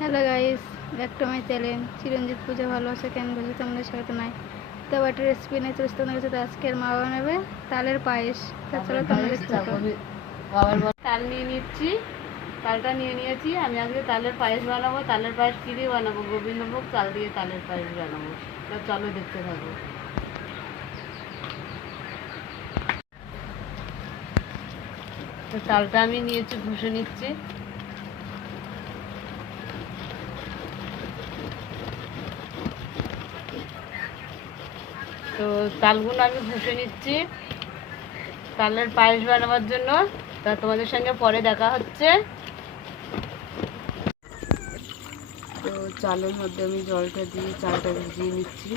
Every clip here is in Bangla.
Hello guys, back to my channel Chiranjit Puja ভালোবাসা কেন বলছি তোমাদের স্বাগত নাই। তো একটা রেসিপি নিয়ে চলে আসতে তোমাদের সাথে। আজকের মা বানাবে তালের পায়েস। তা চলো তোমরা দেখতে থাকো। তাল নিয়ে নিচ্ছি, তালটা নিয়ে নিয়েছি। আমি আজকে তালের পায়েস বানাবো। তালের পায়েস কী দিয়ে বানাবো? গোবিন্দভোগ চাল দিয়ে তালের পায়েস বানাবো। তা চলো দেখতে থাকো। তো তালটা আমি নিয়েছি, ঘষে নিচ্ছি। তো তালগুলো আমি ঘষে নিচ্ছি তালের পায়েস বানাবার জন্য। তা তোমাদের সঙ্গে পরে দেখা হচ্ছে। তো চালের মধ্যে আমি জলটা দিয়ে চালটা ভিজিয়ে নিচ্ছি।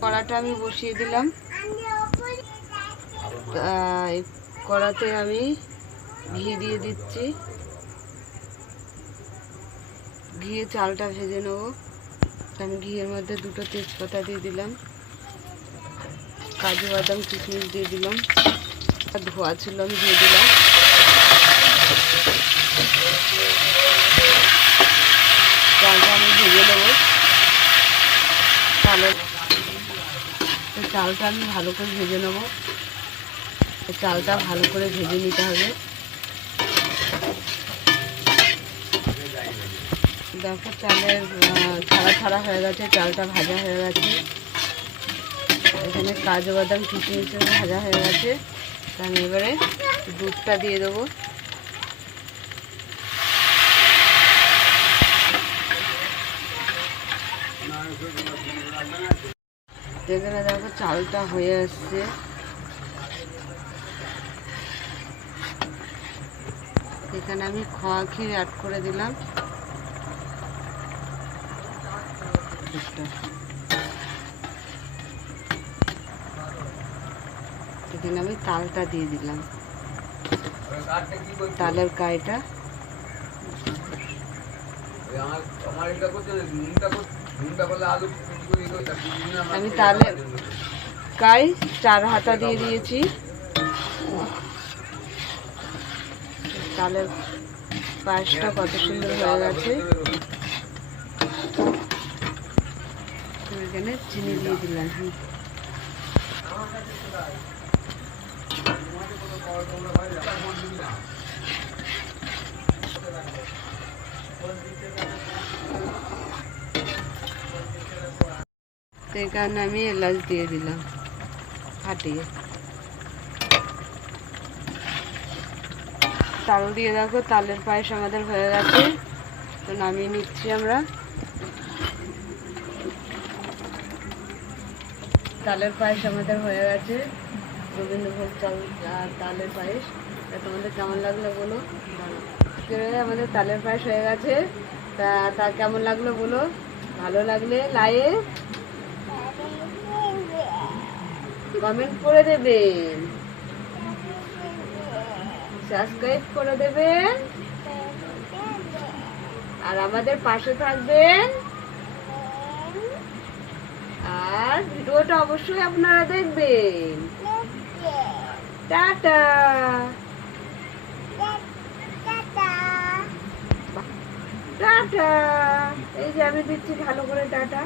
কড়াটা আমি বসিয়ে দিলাম। এই কড়াতে আমি ঘি দিয়ে দিচ্ছি। ঘিয়ে চালটা ভেজে নেব। আমি ঘিয়ের মধ্যে দুটো তেজপাতা দিয়ে দিলাম, কাজু বাদাম কিশমিশ দিয়ে দিলাম, ধোয়া ছিল আমি দিয়ে দিলাম। চালটা আমি ভেজে নেব। চালটা আমি ভালো করে ভেজে নেব। চালটা ভালো করে ভেজে নিতে হবে। দেখো চালের ছাড়া ছাড়া হয়ে গেছে, চালটা ভাজা হয়ে গেছে। এখানে কাজু বাদাম কিশমিশ ভাজা হয়ে গেছে। আমি এবারে দুধটা দিয়ে দেবো। এখানে দেখো চালটা হয়ে আসছে। এখানে আমি খোয়া ক্ষীর অ্যাড করে দিলাম। এখানে আমি তালটা দিয়ে দিলাম, তালের কাইটা। আমি তালের কাই 4 হাতা দিয়ে দিয়েছি। তালের পায়েসটা কত সুন্দর হয়ে গেছে। এখানে চিনি দিয়ে দিলাম। এখানে আমি এলাচ দিয়ে দিলাম ফাটিয়ে। তাল দিয়ে দেখো তালের পায়েস আমাদের হয়ে গেছে। তো নামিয়ে নিচ্ছি আমরা। তালের পায়েস আমাদের হয়ে গেছে, গোবিন্দভোগ চাল আর তালের পায়েস। তোমাদের কেমন লাগলো বলো। আমাদের তালের পায়েস হয়ে গেছে। তা কেমন লাগলো বলো। ভালো লাগলে লাইক কমেন্ট করে দেবেন, সাবস্ক্রাইব করে দেবেন, আর আমাদের পাশে থাকবেন। আর ভিডিওটা অবশ্যই আপনারা দেখবেন। Tata tata. এই যে আমি দিচ্ছি ভালো করে টাটা।